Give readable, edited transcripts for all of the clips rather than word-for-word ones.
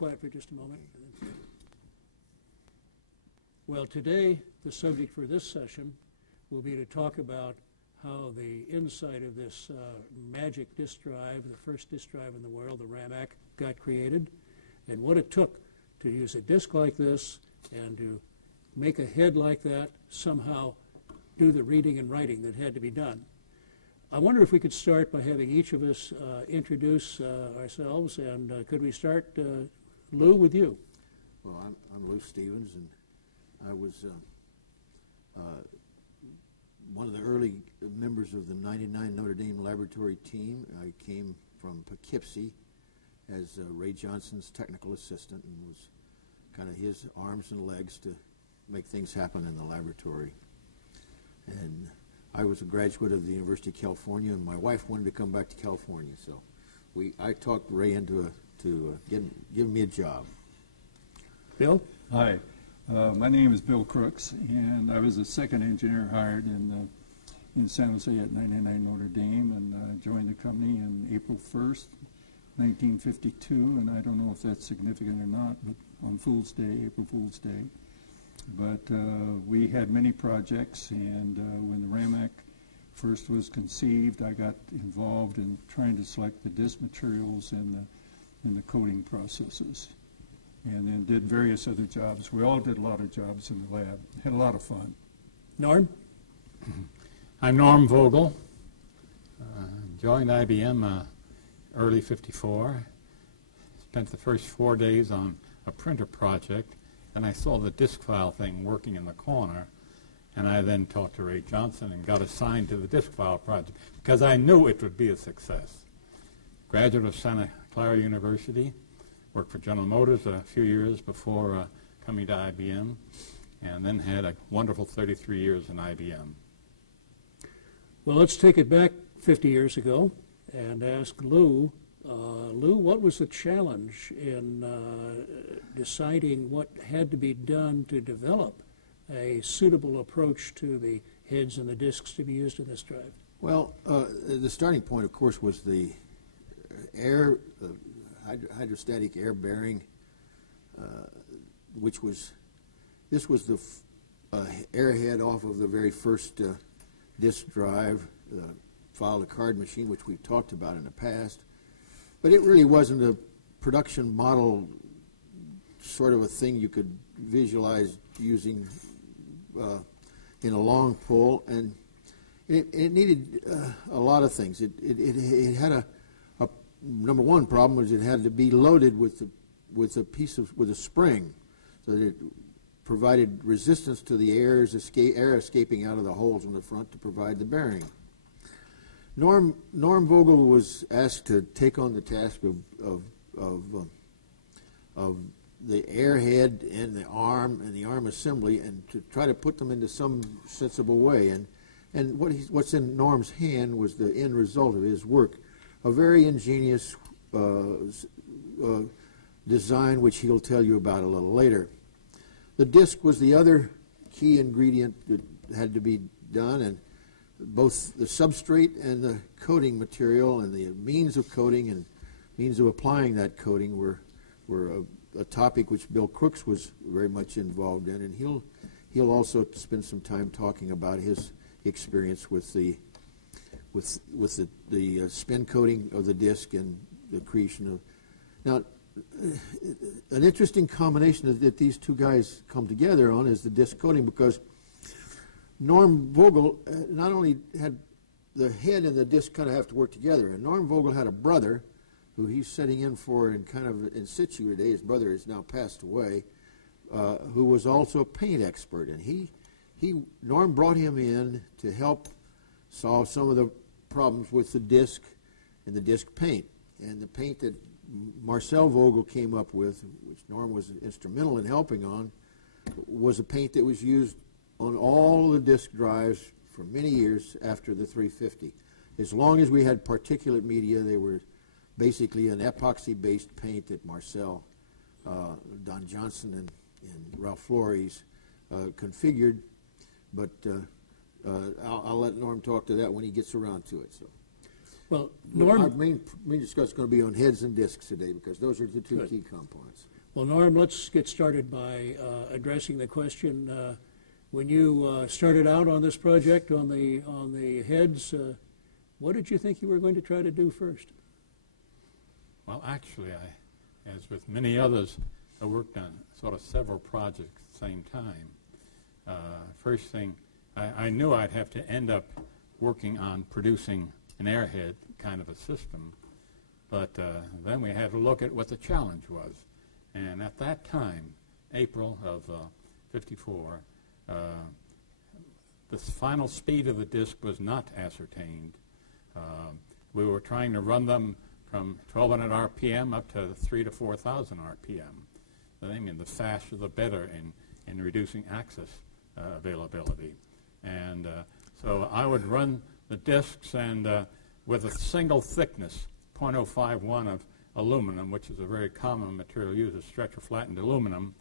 quiet for just a moment. Well, today the subject for this session will be to talk about how the inside of this magic disk drive, the first disk drive in the world, the RAMAC, got created, and what it took to use a disk like this and to make a head like that, somehow do the reading and writing that had to be done. I wonder if we could start by having each of us introduce ourselves, and could we start, Lou, with you? Well, I'm Lou Stevens, and I was one of the early members of the 99 Notre Dame laboratory team. I came from Poughkeepsie as Ray Johnson's technical assistant and was kind of his arms and legs to make things happen in the laboratory. And I was a graduate of the University of California, and my wife wanted to come back to California, so I talked Ray into giving me a job. Bill? Hi, my name is Bill Crooks, and I was the second engineer hired in San Jose at 99 Notre Dame, and I joined the company on April 1st, 1952, and I don't know if that's significant or not, but on Fool's Day, April Fool's Day. But we had many projects, and when the RAMAC first was conceived, I got involved in trying to select the disk materials and the coating processes, and then did various other jobs. We all did a lot of jobs in the lab. Had a lot of fun. Norm? I'm Norm Vogel. Joined IBM early '54. Spent the first 4 days on a printer project, and I saw the disk file thing working in the corner, and I then talked to Ray Johnson and got assigned to the disk file project because I knew it would be a success. Graduate of Santa Clara University, worked for General Motors a few years before coming to IBM, and then had a wonderful 33 years in IBM. Well, let's take it back 50 years ago and ask Lou. Lou, what was the challenge in deciding what had to be done to develop a suitable approach to the heads and the disks to be used in this drive? Well, the starting point, of course, was the hydrostatic air bearing, this was the airhead off of the very first disk drive, file to card machine, which we've talked about in the past. But it really wasn't a production model sort of a thing you could visualize using in a long pull, and it needed a lot of things. It had a number one problem was it had to be loaded with a spring, so that it provided resistance to the air escaping out of the holes in the front to provide the bearing. Norm Vogel was asked to take on the task of the airhead and the arm assembly, and to try to put them into some sensible way. And what's in Norm's hand was the end result of his work, a very ingenious design, which he'll tell you about a little later. The disk was the other key ingredient that had to be done, and both the substrate and the coating material and the means of coating and means of applying that coating were a topic which Bill Crooks was very much involved in, and he'll also spend some time talking about his experience with the spin coating of the disk and the creation of. Now, an interesting combination that these two guys come together on is the disk coating, because Norm Vogel not only had the head and the disk kind of have to work together, and Norm Vogel had a brother who he's sitting in for and kind of in situ today. His brother has now passed away, who was also a paint expert, and Norm brought him in to help solve some of the problems with the disk and the disk paint. And the paint that Marcel Vogel came up with, which Norm was instrumental in helping on, was a paint that was used on all the disk drives for many years after the 350. As long as we had particulate media, they were basically an epoxy-based paint that Marcel, Don Johnson, and Ralph Flores configured. But I'll let Norm talk to that when he gets around to it. So, Well, Our Norm, main discussion is going to be on heads and discs today because those are the two Good. key components. well, Norm, let's get started by addressing the question. When you started out on this project on the heads, what did you think you were going to try to do first? Well, actually, as with many others, I worked on sort of several projects at the same time. First thing, I knew I'd have to end up working on producing an airhead kind of a system, but then we had to look at what the challenge was. And at that time, April of '54, the final speed of the disk was not ascertained. We were trying to run them from 1,200 RPM up to 3,000 to 4,000 RPM. I mean, the faster the better in reducing access availability. And so I would run the disks, and with a single thickness, 0.051 of aluminum, which is a very common material used as stretcher flattened aluminum,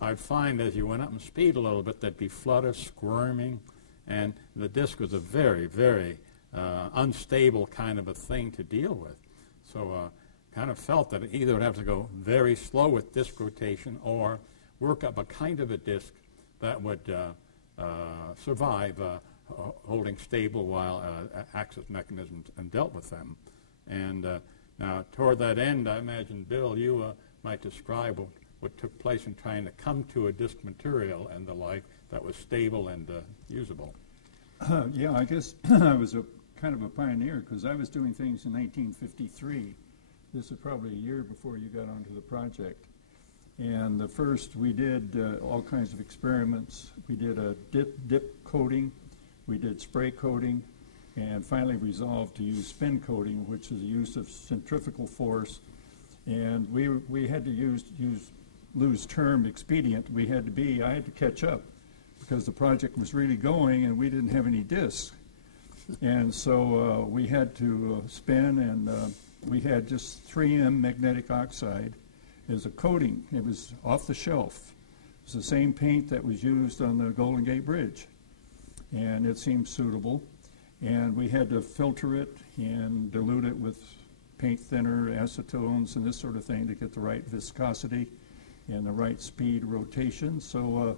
I'd find as you went up in speed a little bit, there'd be flutter, squirming, and the disk was a very, very unstable kind of a thing to deal with. So kind of felt that it either would have to go very slow with disk rotation or work up a kind of a disk that would survive holding stable while access mechanisms and dealt with them. And now toward that end, I imagine, Bill, you might describe what took place in trying to come to a disk material and the like that was stable and usable. Yeah, I guess I was a kind of a pioneer because I was doing things in 1953. This is probably a year before you got onto the project. And the first, we did all kinds of experiments. We did a dip coating, we did spray coating, and finally resolved to use spin coating, which is the use of centrifugal force. And we had to lose term expedient. I had to catch up because the project was really going and we didn't have any discs. And so we had to spin, and we had just 3M magnetic oxide as a coating. It was off the shelf. It was the same paint that was used on the Golden Gate Bridge, and it seemed suitable. And we had to filter it and dilute it with paint thinner, acetones, and this sort of thing to get the right viscosity and the right speed rotation. So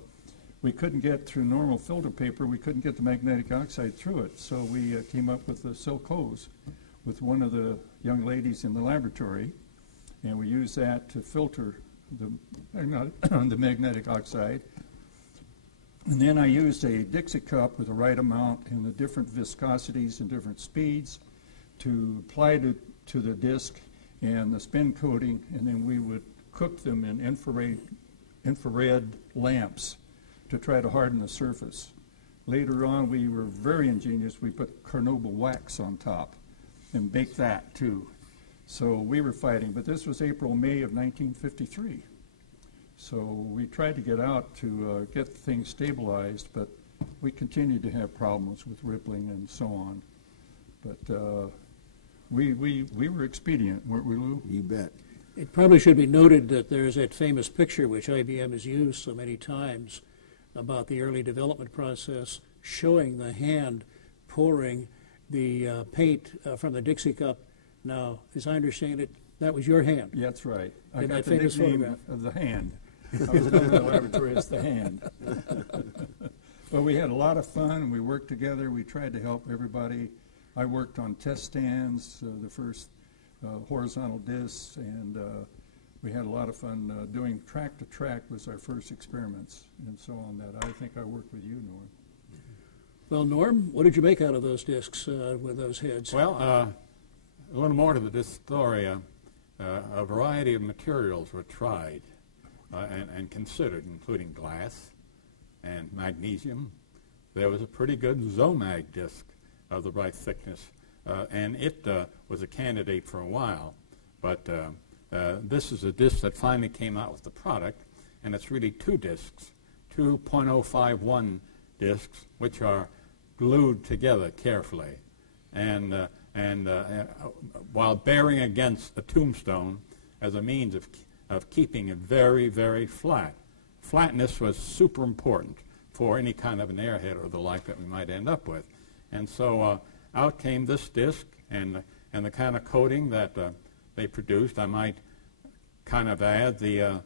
we couldn't get through normal filter paper, we couldn't get the magnetic oxide through it. So we came up with the silk hose with one of the young ladies in the laboratory, and we used that to filter the magnetic oxide. And then I used a Dixie cup with the right amount and the different viscosities and different speeds to apply to the disc and the spin coating, and then we would cook them in infrared lamps to try to harden the surface. Later on, we were very ingenious. We put carnauba wax on top and baked that too. So we were fighting, but this was April, May of 1953. So we tried to get out to get things stabilized, but we continued to have problems with rippling and so on. But we were expedient, weren't we, Lou? You bet. It probably should be noted that there's that famous picture which IBM has used so many times about the early development process, showing the hand pouring the paint from the Dixie cup. Now, as I understand it, that was your hand. Yeah, that's right. I In got that the famous nickname photograph. of the hand. I was known in the laboratory as the hand. Well, we had a lot of fun. We worked together. We tried to help everybody. I worked on test stands, the first horizontal discs, and we had a lot of fun doing track-to-track was our first experiments and so on that. I think I worked with you, Norm. Well, Norm, what did you make out of those discs with those heads? Well, a little more to this story. A variety of materials were tried and considered, including glass and magnesium. There was a pretty good Zomag disc of the right thickness, and it was a candidate for a while. But this is a disc that finally came out with the product, and it's really two discs, two 0.051 discs, which are glued together carefully. And while bearing against a tombstone as a means of keeping it very, very flat. Flatness was super important for any kind of an airhead or the like that we might end up with. And so out came this disc, and the kind of coating that they produced. I might kind of add the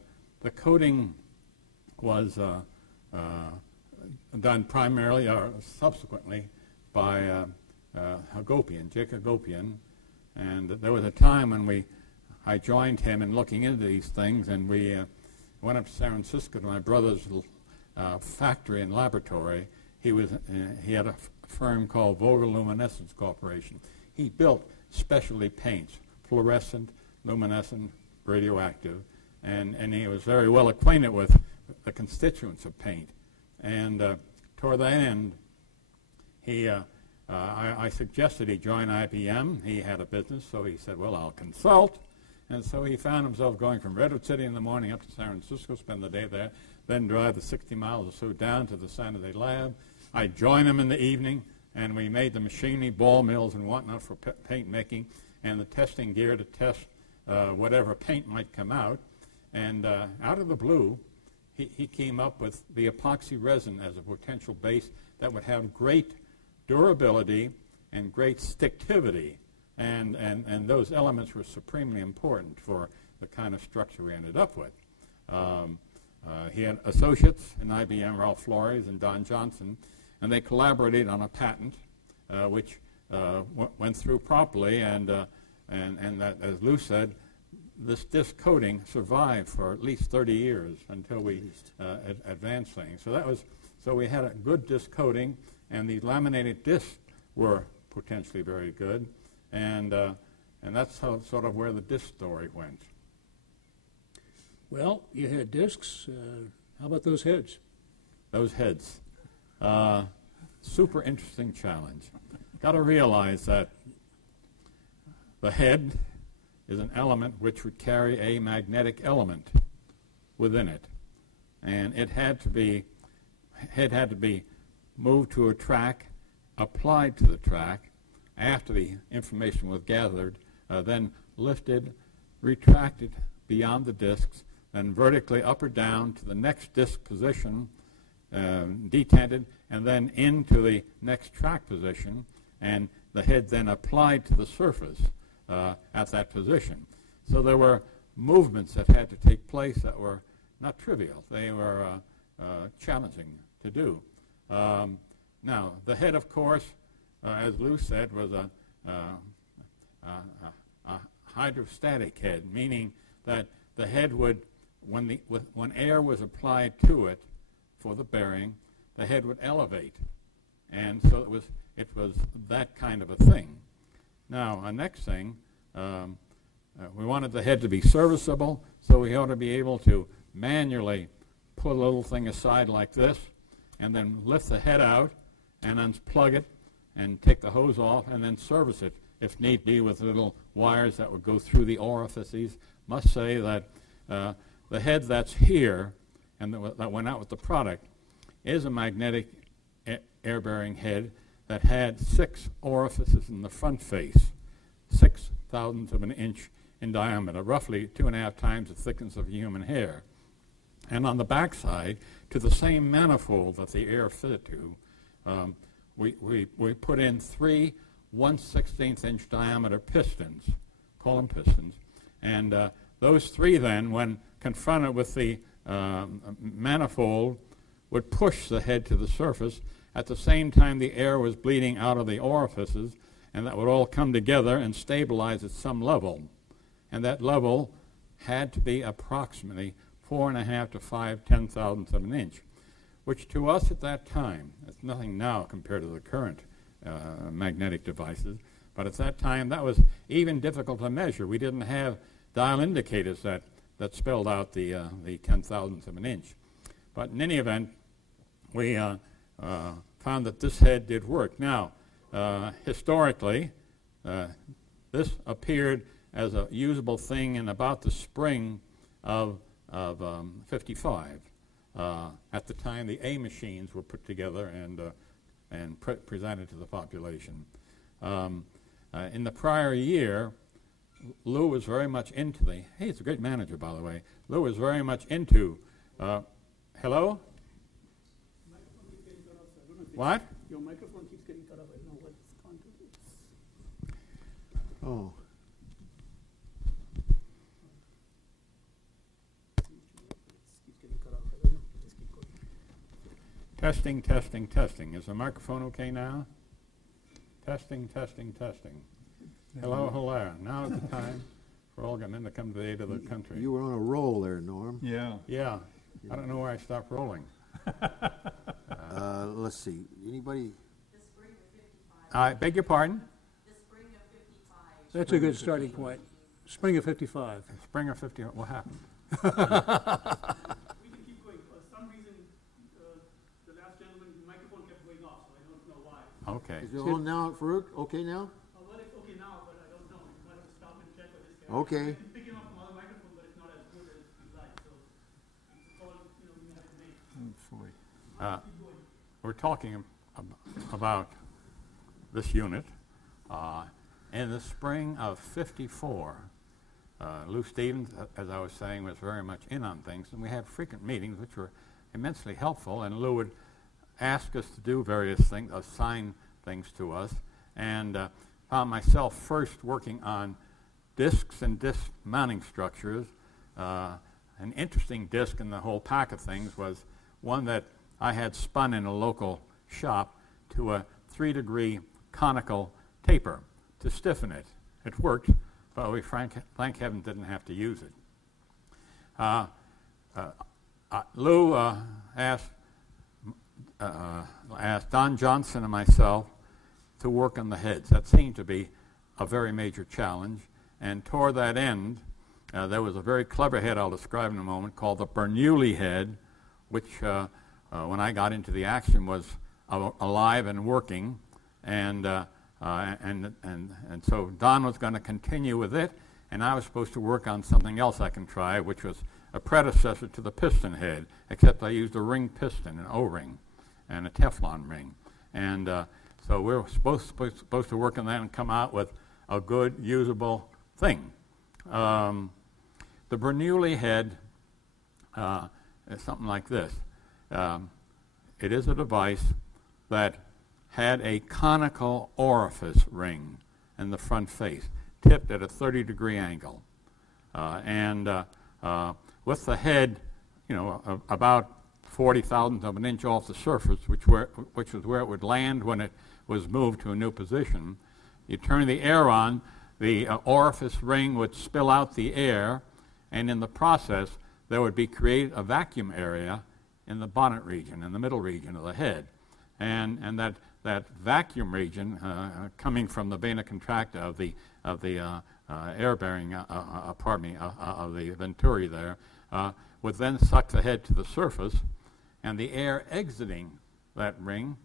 coating was done primarily or subsequently by Jake Hagopian, and there was a time when I joined him in looking into these things, and we went up to San Francisco to my brother's factory and laboratory. He had a firm called Vogel Luminescence Corporation. He built specialty paints, fluorescent, luminescent, radioactive, and he was very well acquainted with the constituents of paint. And toward that end, I suggested he join IBM. He had a business, so he said, well, I'll consult. And so he found himself going from Redwood City in the morning up to San Francisco, spend the day there, then drive the 60 miles or so down to the San Jose lab. I'd join him in the evening, and we made the machinery, ball mills, and whatnot for paint making, and the testing gear to test whatever paint might come out. And out of the blue, he came up with the epoxy resin as a potential base that would have great durability and great sticktivity. And those elements were supremely important for the kind of structure we ended up with. He had associates in IBM, Ralph Flores and Don Johnson, and they collaborated on a patent which went through properly, and that, as Lou said, this disc coating survived for at least 30 years until we advanced things. So we had a good disc coating, and these laminated discs were potentially very good. And that's sort of where the disc story went. Well, you had discs. How about those heads? Those heads. Super interesting challenge. Got to realize that the head is an element which would carry a magnetic element within it. And it had to be moved to a track, applied to the track, after the information was gathered, then lifted, retracted beyond the discs, then vertically up or down to the next disc position, detented, and then into the next track position, and the head then applied to the surface at that position. So there were movements that had to take place that were not trivial. They were challenging to do. Now, the head, of course, as Lou said, was a hydrostatic head, meaning that the head would, when air was applied to it for the bearing, the head would elevate, and so it was that kind of a thing. Now, our next thing, we wanted the head to be serviceable, so we ought to be able to manually pull a little thing aside like this, and then lift the head out and unplug it, and take the hose off, and then service it, if need be, with little wires that would go through the orifices. Must say that the head that's here, and that went out with the product, is a magnetic air-bearing head that had 6 orifices in the front face, 6 thousandths of an inch in diameter, roughly 2.5 times the thickness of human hair. And on the backside, to the same manifold that the air fitted to, we put in 3 1/16 inch diameter pistons, call them pistons, and those 3 then, when confronted with the manifold, would push the head to the surface. At the same time, the air was bleeding out of the orifices, and that would all come together and stabilize at some level. And that level had to be approximately 4.5 to 5 10,000ths of an inch, which to us at that time, it's nothing now compared to the current magnetic devices, but at that time that was even difficult to measure. We didn't have dial indicators that spelled out the 10,000ths of an inch. But in any event, we found that this head did work. Now, historically, this appeared as a usable thing in about the spring of 55. At the time, the A machines were put together and presented to the population. In the prior year, Lou was very much into he's a great manager, by the way. Lou was very much into, hello? What? Your microphone keeps getting cut off. I don't know what's going Testing, testing, testing. Is the microphone okay now? Testing, testing, testing. Hello, hello. Now is the time for Olga to come to the aid of the country. You were on a roll there, Norm. Yeah. Yeah. I don't know where I stopped rolling. Let's see. Anybody? The spring of 55. I beg your pardon? The spring of 55. That's a good starting point. Spring of 55. Spring of 50. What happened? We can keep going. For some reason, the last gentleman, the microphone kept going off, so I don't know why. Okay. Is it on now, Farouk? Okay now? Well, it's okay now, but I don't know. You might have to stop and check with this guy. Okay. I'm picking up from other microphone, but it's not as good as you'd like. So it's a call, we have to make. Hopefully. Keep going. We're talking about this unit. In the spring of 54, Lou Stevens, as I was saying, was very much in on things, and we had frequent meetings which were immensely helpful, and Lou would ask us to do various things, assign things to us, and found myself first working on discs and disc mounting structures. An interesting disc in the whole pack of things was one that I had spun in a local shop to a 3-degree conical taper to stiffen it. It worked, but we, thank heaven, didn't have to use it. Lou asked Don Johnson and myself to work on the heads. That seemed to be a very major challenge, and toward that end, there was a very clever head I'll describe in a moment called the Bernoulli head, which when I got into the action was alive and working, and so Don was going to continue with it, and I was supposed to work on something else I can try, which was a predecessor to the piston head, except I used a ring piston, an O-ring, and a Teflon ring, and so we were supposed to work on that and come out with a good, usable thing. The Bernoulli head is something like this. It is a device that had a conical orifice ring in the front face, tipped at a 30-degree angle. With the head, about 40,000th of an inch off the surface, which was where it would land when it was moved to a new position, you turn the air on, the orifice ring would spill out the air, and in the process, there would be created a vacuum area in the bonnet region, in the middle region of the head. And that vacuum region coming from the vena contracta of the air bearing, of the venturi there, would then suck the head to the surface, and the air exiting that ring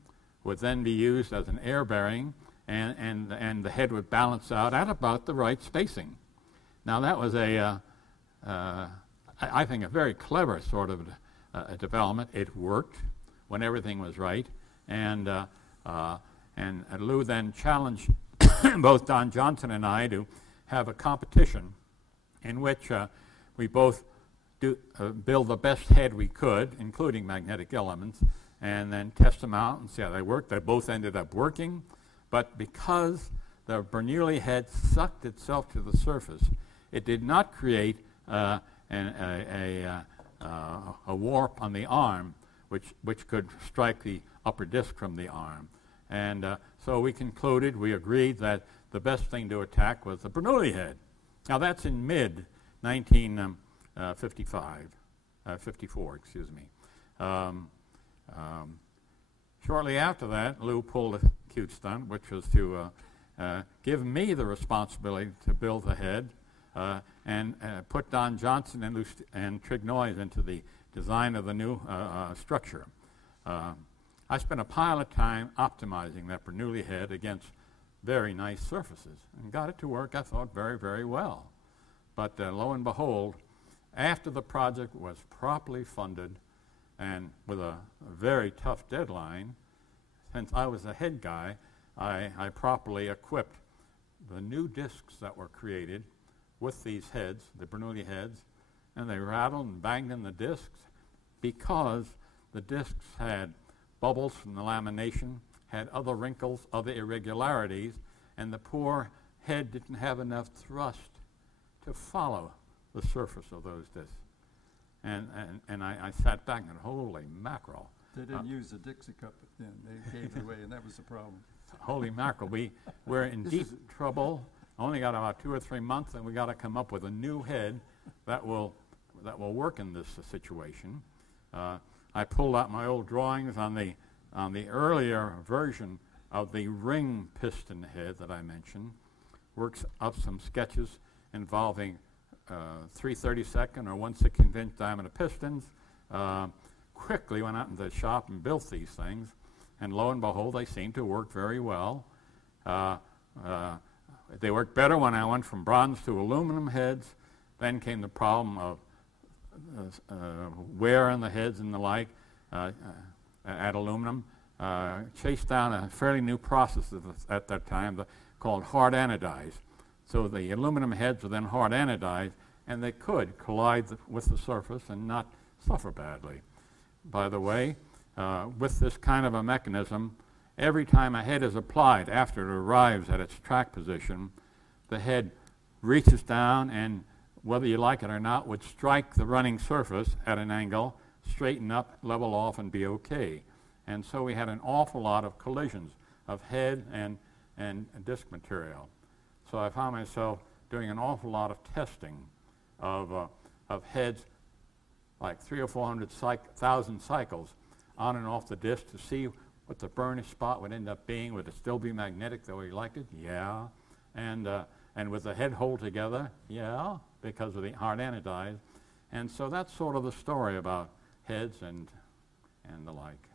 would then be used as an air bearing, and the head would balance out at about the right spacing. Now that was I think a very clever sort of development. It worked when everything was right, and Lou then challenged both Don Johnson and I to have a competition in which we both build the best head we could, including magnetic elements, and then test them out and see how they work. They both ended up working, but because the Bernoulli head sucked itself to the surface, it did not create a warp on the arm which could strike the upper disc from the arm. And so we agreed that the best thing to attack was the Bernoulli head. Now that's in mid-54, excuse me. Shortly after that, Lou pulled a cute stunt, which was to give me the responsibility to build the head and put Don Johnson and Trig Noyes into the design of the new structure. I spent a pile of time optimizing that Bernoulli head against very nice surfaces and got it to work, I thought, very, very well. But lo and behold, after the project was properly funded and with a very tough deadline, since I was the head guy, I properly equipped the new discs that were created with these heads, the Bernoulli heads, and they rattled and banged in the discs because the discs had bubbles from the lamination, had other wrinkles, other irregularities, and the poor head didn't have enough thrust to follow the surface of those discs. And I sat back and holy mackerel. They didn't use the Dixie cup then. They gave it away, and that was the problem. Holy mackerel, we're in deep trouble. Only got about 2 or 3 months, and we got to come up with a new head that will work in this situation. I pulled out my old drawings on the earlier version of the ring piston head that I mentioned. Works up some sketches involving 3/32 or 1/16 inch diameter pistons. Quickly went out into the shop and built these things, and lo and behold, they seem to work very well. They worked better when I went from bronze to aluminum heads. Then came the problem of wear in the heads and the like at aluminum. Chased down a fairly new process at that time called hard anodized. So the aluminum heads were then hard anodized, and they could collide with the surface and not suffer badly. By the way, with this kind of a mechanism, every time a head is applied after it arrives at its track position, the head reaches down and, whether you like it or not, would strike the running surface at an angle, straighten up, level off, and be okay. And so we had an awful lot of collisions of head and disc material. So I found myself doing an awful lot of testing of heads, like 300,000 or 400,000 cycles on and off the disc to see what the burnish spot would end up being. Would it still be magnetic the way you liked it? Yeah. And with the head hold together? Yeah, because of the hard anodized. And so that's sort of the story about heads and the like.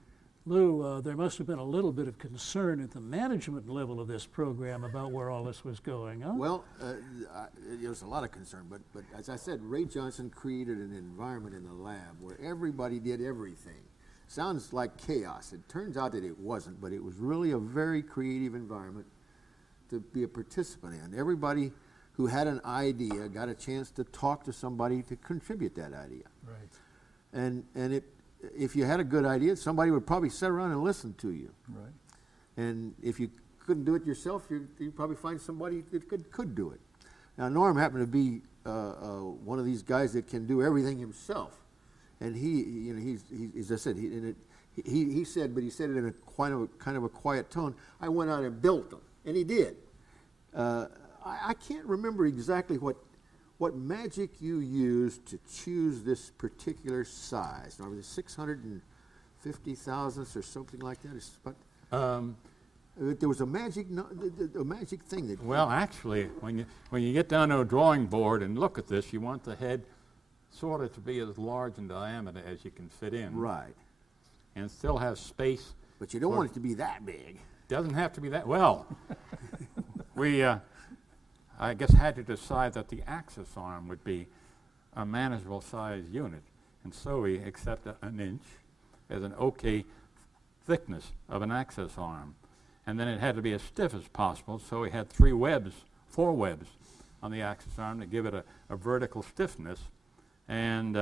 Lou, there must have been a little bit of concern at the management level of this program about where all this was going, huh? Well, there was a lot of concern, but as I said, Ray Johnson created an environment in the lab where everybody did everything. Sounds like chaos. It turns out that it wasn't, but it was really a very creative environment to be a participant in. Everybody who had an idea got a chance to talk to somebody to contribute that idea. Right. And if you had a good idea, somebody would probably sit around and listen to you. Right. And if you couldn't do it yourself, you'd probably find somebody that could do it. Now, Norm happened to be one of these guys that can do everything himself. And he's as I said, he said, but he said it in a kind of a quiet tone, I went out and built them. And he did. I can't remember exactly what magic you used to choose this particular size. Now, was it 650 thousandths or something like that? There was a magic thing that. Well, actually, when you get down to a drawing board and look at this, you want the head sort of to be as large in diameter as you can fit in. Right. And still have space. But you don't want it to be that big. Doesn't have to be that. Well, we, I guess, had to decide that the axis arm would be a manageable size unit. And so we accepted an inch as an okay thickness of an axis arm. And then it had to be as stiff as possible, so we had 4 webs on the axis arm to give it a vertical stiffness. And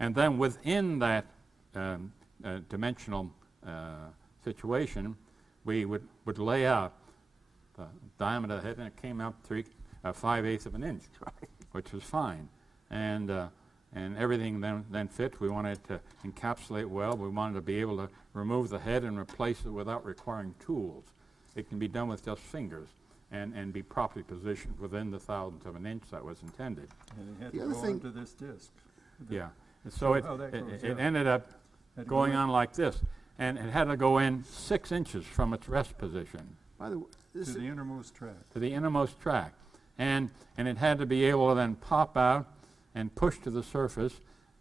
then within that dimensional situation, we would lay out the diameter of the head, and it came out 5/8 of an inch, which was fine. And everything then fit. We wanted to encapsulate well. We wanted to be able to remove the head and replace it without requiring tools. It can be done with just fingers and be properly positioned within the thousandth of an inch that was intended. And it had to go onto this disc. Yeah. And so it ended up going on like this. And it had to go in 6 inches from its rest position. By the way, to the innermost track. To the innermost track. And it had to be able to then pop out and push to the surface,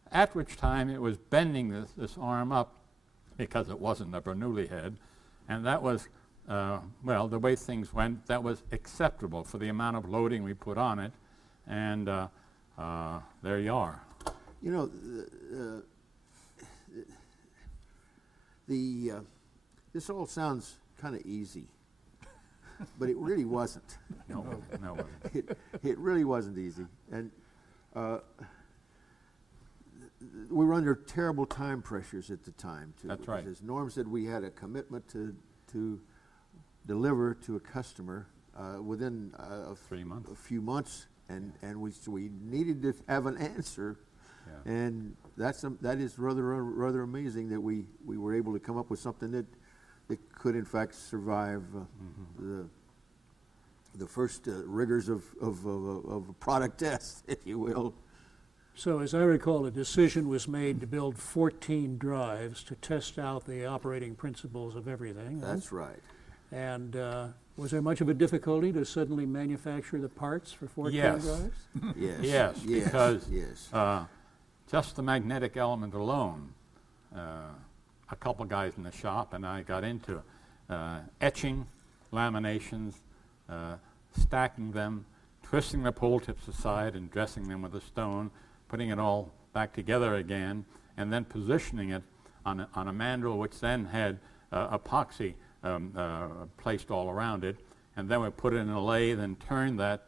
at which time it was bending this arm up because it wasn't a Bernoulli head. And that was, well, the way things went, that was acceptable for the amount of loading we put on it. And there you are. You know, this all sounds kind of easy, but it really wasn't. No. It really wasn't easy. And we were under terrible time pressures at the time, too. That's right. As Norm said, we had a commitment to deliver to a customer within 3 months. a few months, and we needed to have an answer Yeah. And that is rather amazing that we were able to come up with something that could in fact survive the first rigors of a product test, if you will. So as I recall, a decision was made to build 14 drives to test out the operating principles of everything. That's right. And was there much of a difficulty to suddenly manufacture the parts for 14 Yes. drives? Yes. Yes, because just the magnetic element alone, a couple guys in the shop and I got into etching, laminations, stacking them, twisting the pole tips aside and dressing them with a stone, putting it all back together again, and then positioning it on a mandrel which then had epoxy placed all around it, and then we put it in a lathe and turned that,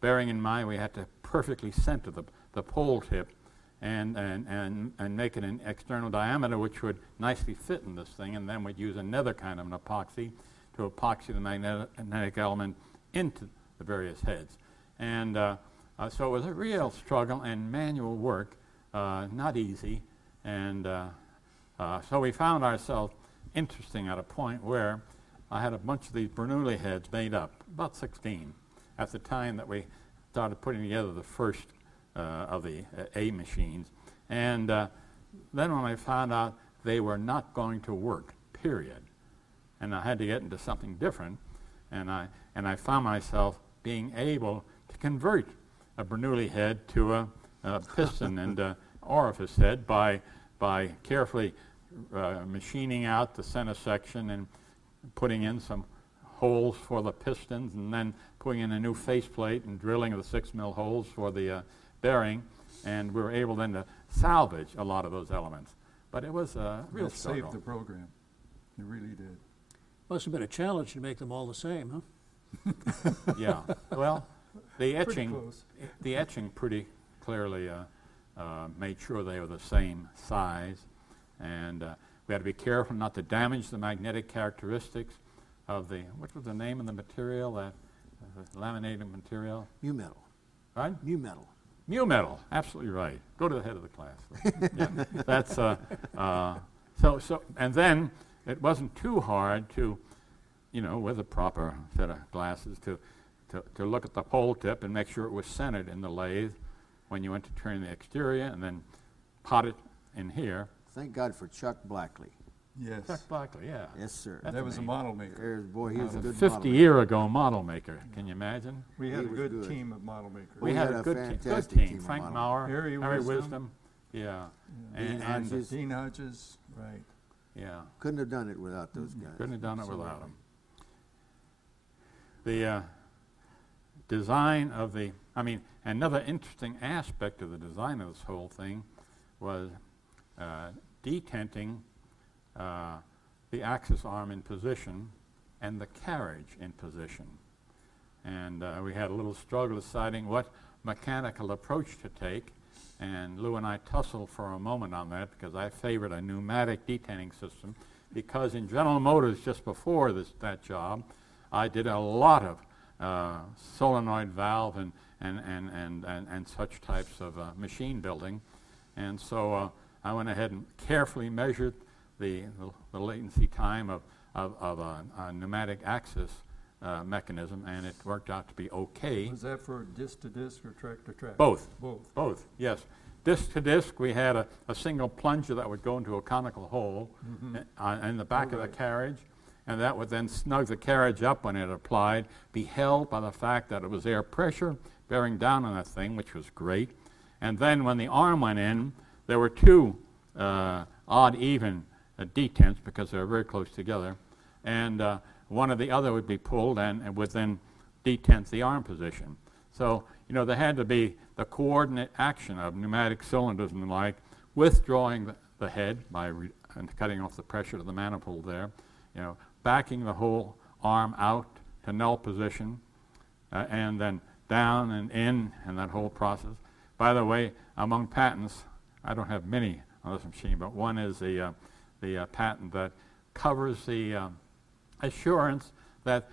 bearing in mind we had to perfectly center the pole tip and make it an external diameter which would nicely fit in this thing, and then we'd use another kind of an epoxy to epoxy the magnetic element into the various heads. And so it was a real struggle and manual work, not easy, and so we found ourselves interesting at a point where I had a bunch of these Bernoulli heads made up, about 16, at the time that we started putting together the first of the A machines. And then when I found out they were not going to work, period, and I had to get into something different, and I found myself being able to convert a Bernoulli head to a piston and orifice head by carefully machining out the center section and putting in some holes for the pistons, and then putting in a new faceplate and drilling the 6 mil holes for the bearing, and we were able then to salvage a lot of those elements. But it was a real It struggle. saved the program. It really did. Must have been a challenge to make them all the same, huh? Yeah. Well, the Pretty etching, close. the etching pretty clearly made sure they were the same size, and we had to be careful not to damage the magnetic characteristics of the, what was the name of the material, that laminated material? Mu metal. Right? Mu metal. Mu metal, absolutely right. Go to the head of the class. Yeah, that's so. And then it wasn't too hard to, with a proper set of glasses, to look at the pole tip and make sure it was centered in the lathe when you went to turn the exterior, and then pot it in here. Thank God for Chuck Blackley. Yes. Chuck Blackley, yeah. Yes, sir. That's That was a amazing. model maker. Boy, he was a good 50-year-ago model maker. Can you imagine? We had He a was good good. team of model makers. We had a good fantastic team. team of Frank model Maurer, Harry Wisdom. Yeah. Dean And Hodges. Dean Hodges, right. yeah. Couldn't have done it without those guys. Couldn't have done it without them. The design of the, another interesting aspect of the design of this whole thing was detenting the axis arm in position and the carriage in position. And we had a little struggle deciding what mechanical approach to take, and Lou and I tussled for a moment on that because I favored a pneumatic detenting system, because in General Motors just before that job I did a lot of solenoid valve and such types of machine building, and so I went ahead and carefully measured the latency time of a pneumatic axis mechanism, and it worked out to be okay. Was that for disc to disc or track to track? Both. Both. Both, yes. Disc to disc, we had a single plunger that would go into a conical hole in the back of the carriage, and that would then snug the carriage up when it applied, be held by the fact that it was air pressure bearing down on that thing, which was great. And then when the arm went in, there were two odd-even detents because they were very close together, and one or the other would be pulled and would then detent the arm position. So, there had to be the coordinate action of pneumatic cylinders and the like, withdrawing the head by cutting off the pressure to the manifold there, backing the whole arm out to null position, and then down and in, and that whole process. By the way, among patents, I don't have many on this machine, but one is the patent that covers the assurance that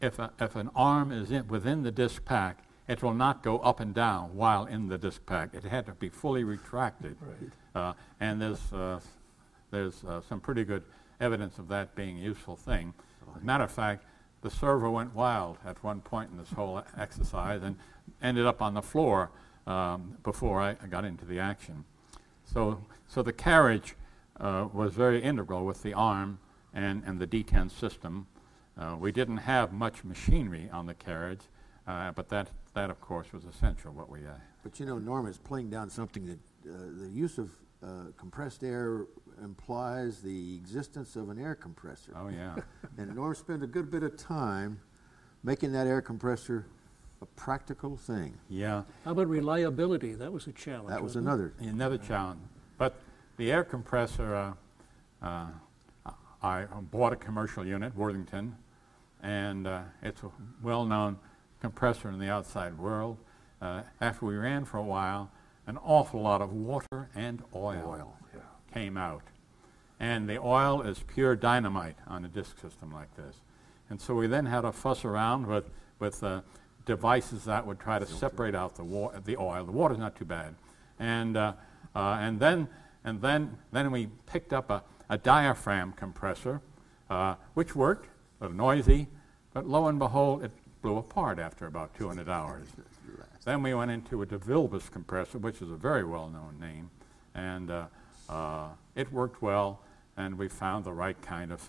if an arm is within the disc pack, it will not go up and down while in the disc pack. It had to be fully retracted. Right. And there's some pretty good evidence of that being a useful thing. As a matter of fact, the server went wild at one point in this whole exercise and ended up on the floor before I got into the action. So the carriage was very integral with the ARM and the D10 system. We didn't have much machinery on the carriage, but that of course was essential. But you know, Norm is playing down something that the use of compressed air implies the existence of an air compressor. Oh yeah. And Norm spent a good bit of time making that air compressor a practical thing. Yeah. How about reliability? That was a challenge. That was wasn't it? Another challenge. But the air compressor, I bought a commercial unit, Worthington, and it's a well-known compressor in the outside world. After we ran for a while, an awful lot of water and oil came out. And the oil is pure dynamite on a disk system like this. And so we then had to fuss around with devices that would try to separate out the oil. The water's not too bad. And then we picked up a diaphragm compressor, which worked, a little noisy, but lo and behold, it blew apart after about 200 hours. Then we went into a DeVilbiss compressor, which is a very well-known name, and it worked well, and we found the right kind of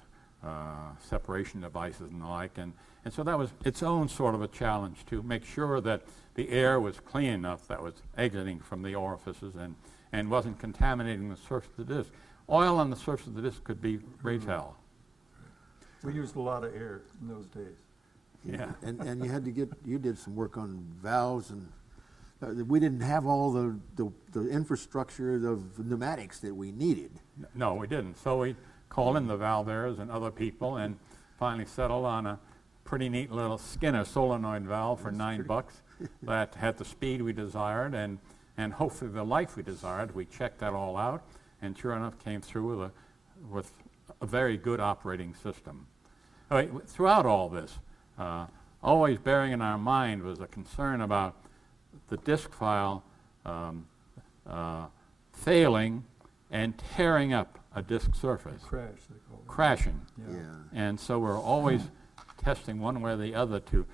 separation devices and the like, and so that was its own sort of a challenge to make sure that the air was clean enough that was exiting from the orifices and wasn't contaminating the surface of the disk. Oil on the surface of the disk could be great hell. We used a lot of air in those days. Yeah. And you had to you did some work on valves, and we didn't have all the infrastructure of pneumatics that we needed. No, we didn't. So we called in the valvers and other people and finally settled on a pretty neat little Skinner solenoid valve for $9 that had the speed we desired and hopefully the life we desired. We checked that all out, and sure enough came through with a very good operating system. Throughout all this, always bearing in our mind was a concern about the disk file failing and tearing up a disk surface. Crash, they call it. Crashing. Yeah. And so we're always testing one way or the other to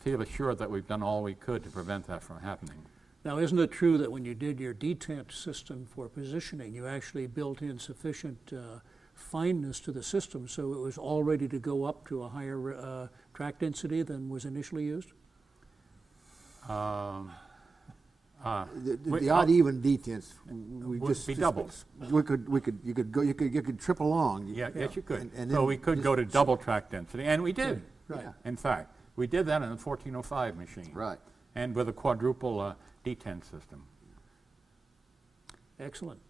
feel assured that we've done all we could to prevent that from happening. Now, isn't it true that when you did your detent system for positioning, you actually built in sufficient fineness to the system so it was all ready to go up to a higher track density than was initially used? The odd even detents, we would just be doubles. You could trip along. Yeah, yes, you could. And So then we could go to double track density, and we did. Right. In fact, we did that in the 1405 machine. Right. And with a quadruple detent system. Excellent.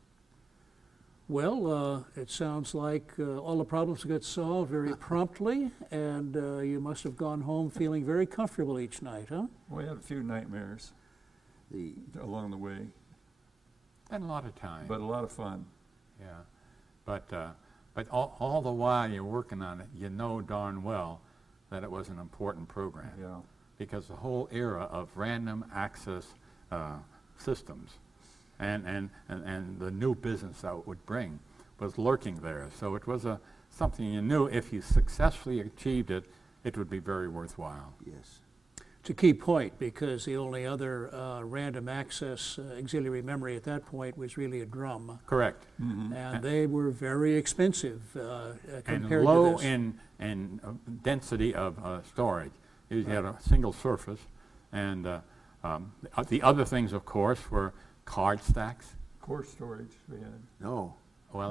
Well, it sounds like all the problems got solved very promptly, and you must have gone home feeling very comfortable each night, huh? We had a few nightmares along the way, And a lot of time. but a lot of fun. Yeah. But all the while you're working on it, you know darn well that it was an important program. Yeah. Because the whole era of random access systems and the new business that it would bring was lurking there. So it was something you knew if you successfully achieved it, it would be very worthwhile. Yes. It's a key point because the only other random access auxiliary memory at that point was really a drum. Correct. And they were very expensive And compared low to this. in density of storage. You had a single surface, and the other things, of course, were card stacks. Core storage we had. No. Well,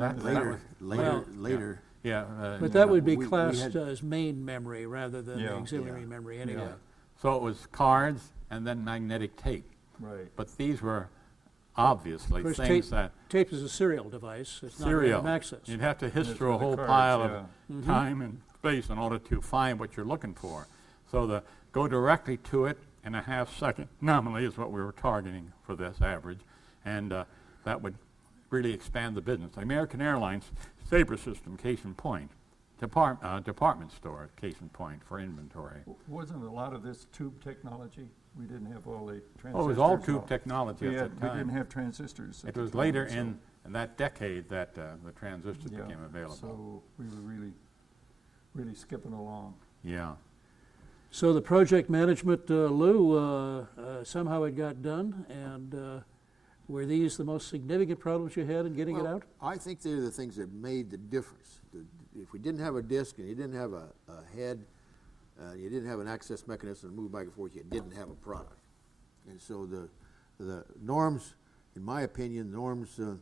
Later. Yeah. But that would be we classed had- as main memory rather than Yeah. auxiliary Yeah. memory anyway. Yeah. So it was cards and then magnetic tape. Right. But these were obviously Of course, things that Tape is a serial device. It's not serial. random access. You'd have to hiss It's through a with the whole cards, pile yeah. of time and space in order to find what you're looking for. So the go directly to it in a half second nominally is what we were targeting for this average, and that would really expand the business. American Airlines Sabre system, case in point, department store, case in point, for inventory. Wasn't a lot of this tube technology? We didn't have all the transistors. Oh, it was all tube technology We at the time. didn't have transistors. It was later in that decade that the transistors Yeah, became available. so we were really skipping along. Yeah. So the project management, Lou, somehow it got done, and were these the most significant problems you had in getting it Well, out? I think they're the things that made the difference. If we didn't have a disk and you didn't have a head, you didn't have an access mechanism to move back and forth, you didn't have a product. And so the Norms, in my opinion, Norms the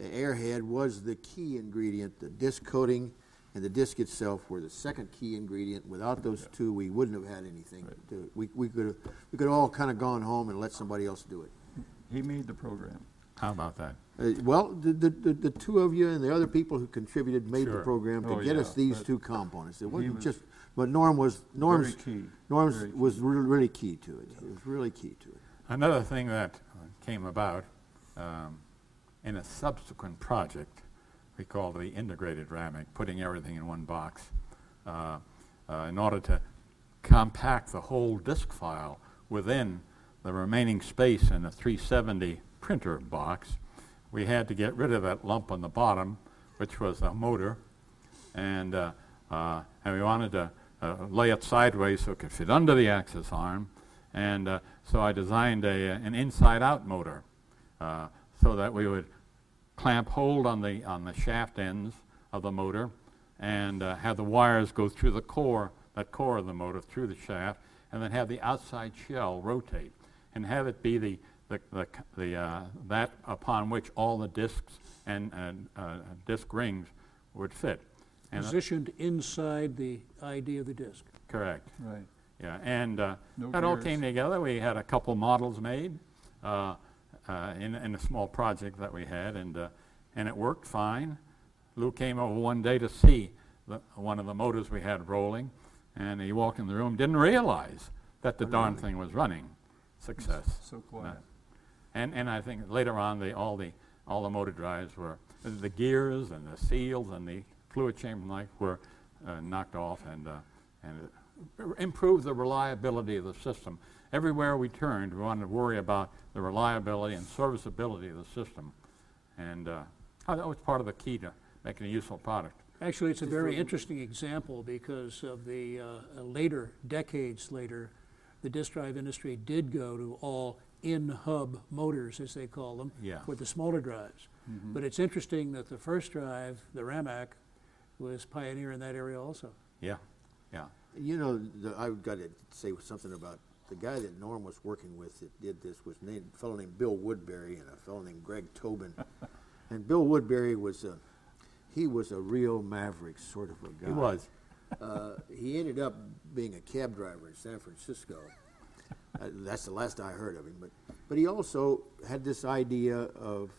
Airhead was the key ingredient. The disk coating and the disk itself were the second key ingredient. Without those two, we wouldn't have had anything. Right. We could have all kind of gone home and let somebody else do it. He made the program. How about that? Well, the two of you and the other people who contributed made the Sure. program to Oh, get yeah, us these but two components. It he wasn't was just, but Norm's Very key. Very key. was really key to it. It was really key to it. Another thing that came about in a subsequent project, we called the integrated RAMIC, putting everything in one box, in order to compact the whole disk file within the remaining space in the 370 printer box. We had to get rid of that lump on the bottom, which was the motor, and we wanted to lay it sideways so it could fit under the axis arm, and so I designed an inside-out motor so that we would clamp hold on the shaft ends of the motor and have the wires go through the core of the motor through the shaft, and then have the outside shell rotate and have it be that upon which all the discs and disc rings would fit. And Positioned inside the ID of the disk. correct. Right. Yeah, and No that all gears. came together. We had a couple models made in a small project that we had, and it worked fine. Lou came over one day to see one of the motors we had rolling, and he walked in the room, didn't realize that the darn thing was running. Success. So quiet. And I think later on, all the motor drives were, the gears and the seals and the fluid chamber like were knocked off, and it improved the reliability of the system. Everywhere we turned, we wanted to worry about the reliability and serviceability of the system, and that was part of the key to making a useful product. Actually, it's a very interesting example because of the decades later, the disk drive industry did go to all in-hub motors, as they call them, Yeah. for the smaller drives. Mm-hmm. But it's interesting that the first drive, the RAMAC, was pioneer in that area also. Yeah, yeah. You know, I've got to say something about the guy that Norm was working with that did this was a fellow named Bill Woodbury and a fellow named Greg Tobin. And Bill Woodbury was a real maverick sort of a guy. He was. He ended up being a cab driver in San Francisco. That's the last I heard of him. But he also had this idea of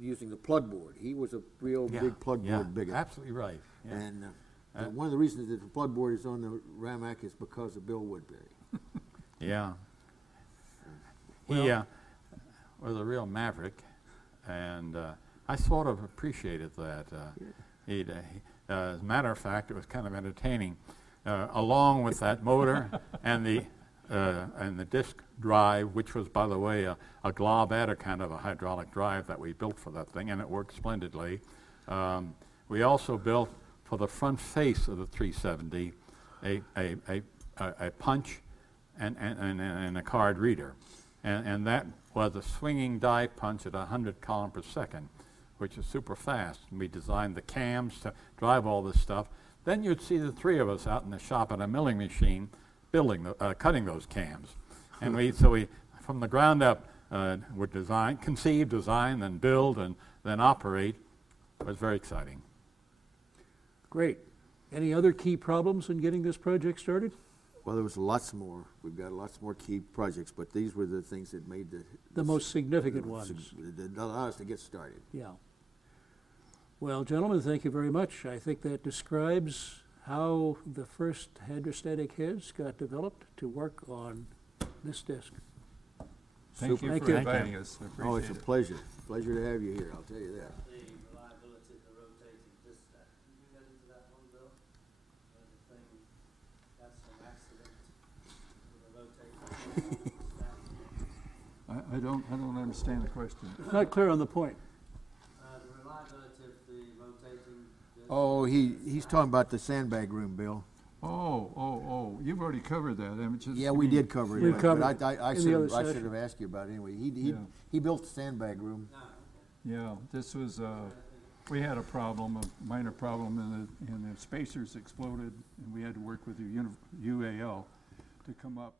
using the plug board. He was a real big plug board bigot. Absolutely right. Yeah. And one of the reasons that the plug board is on the RAMAC is because of Bill Woodbury. Yeah. He was a real maverick, and I sort of appreciated that. As a matter of fact, it was kind of entertaining. Along with that motor and the disk drive, which was, by the way, a glob-adder kind of a hydraulic drive that we built for that thing, and it worked splendidly. We also built for the front face of the 370 a punch and a card reader, and that was a swinging die punch at 100 column per second, which is super fast. And we designed the cams to drive all this stuff. Then you'd see the three of us out in the shop at a milling machine, cutting those cams, and we from the ground up would conceive, design, then build, and then operate. It was very exciting. Great. Any other key problems in getting this project started? Well, there was lots more. We've got lots more key projects, but these were the things that made The most significant ones. that allowed us to get started. Yeah. Well, gentlemen, thank you very much. I think that describes how the first hydrostatic heads got developed to work on this disk. Thank you Thank for you. inviting us. I appreciate Oh, it's a it. pleasure. Pleasure to have you here, I'll tell you that. The reliability of the rotating disk stack. Can you get into that one I don't understand the question. Not clear on the point. The reliability of the rotating disc. Oh, he's talking about the sandbag room, Bill. Oh, you've already covered that, haven't you? Yeah, we did cover it. We but covered I it in the other should session. have asked you about it anyway. Yeah. He built the sandbag room. No, Yeah, this was, we had a minor problem, and the spacers exploded, and we had to work with the UAL to come up.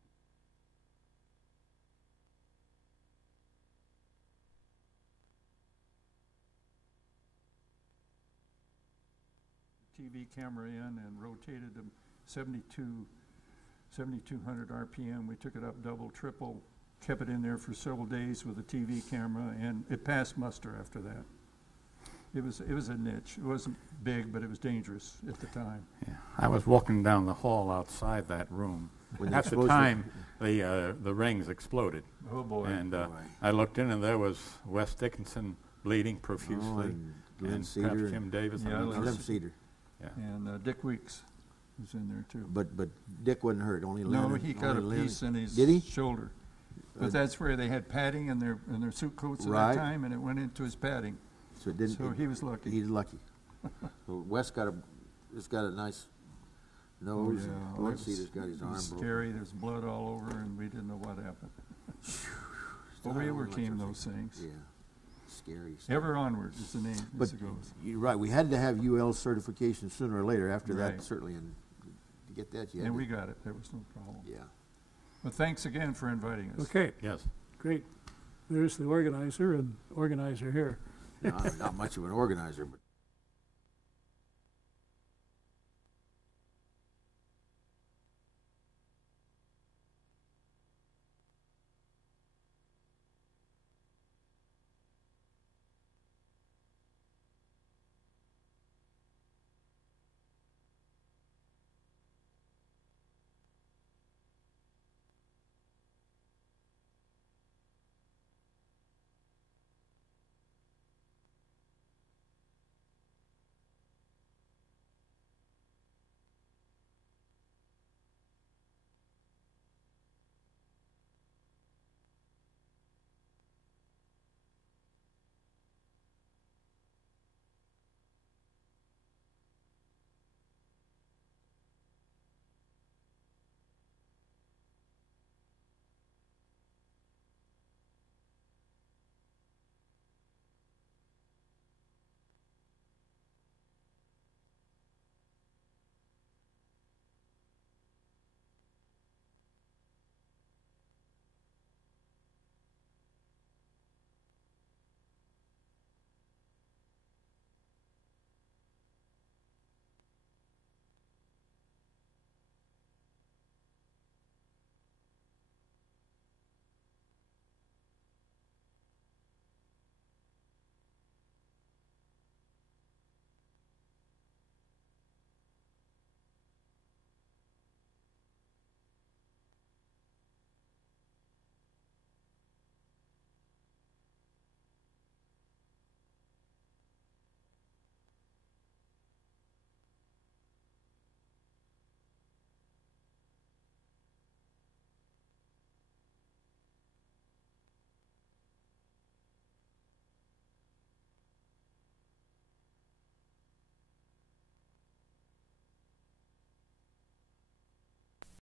TV camera in and rotated them 7,200 RPM. We took it up double, triple, kept it in there for several days with a TV camera, and it passed muster after that. It was a niche. It wasn't big, but it was dangerous at the time. Yeah. I was walking down the hall outside that room. When the At the explosion- time, the rings exploded. Oh, boy. And Boy. I looked in, and there was Wes Dickinson bleeding profusely. Oh, and Glenn and Cedar perhaps and- Jim Davis. Yeah, I'm not Lynn sure. Lem Cedar. Yeah. And Dick Weeks was in there, too. But Dick wasn't hurt, only Lynn. No, and- he got a only Lynn. piece in his Did he? shoulder. Uh, But that's where they had padding in their suit coats at Right. that time, and it went into his padding. So it didn't. So he was lucky. He's lucky. So Wes got a nice nose. yeah, and it Glenn was- Cedar's got his it arm was broken. scary. There's blood all over, and we didn't know what happened. But we I don't overcame like those things. Yeah, scary stuff. Ever onward is the name, But as it goes. you're right. We had to have UL certification sooner or later. After that, Right. certainly, and to get that, you had And to- we got it. There was no problem. Yeah. But thanks again for inviting us. Okay, Yes. great. There's the organizer and organizer here. No, I'm not much of an organizer, but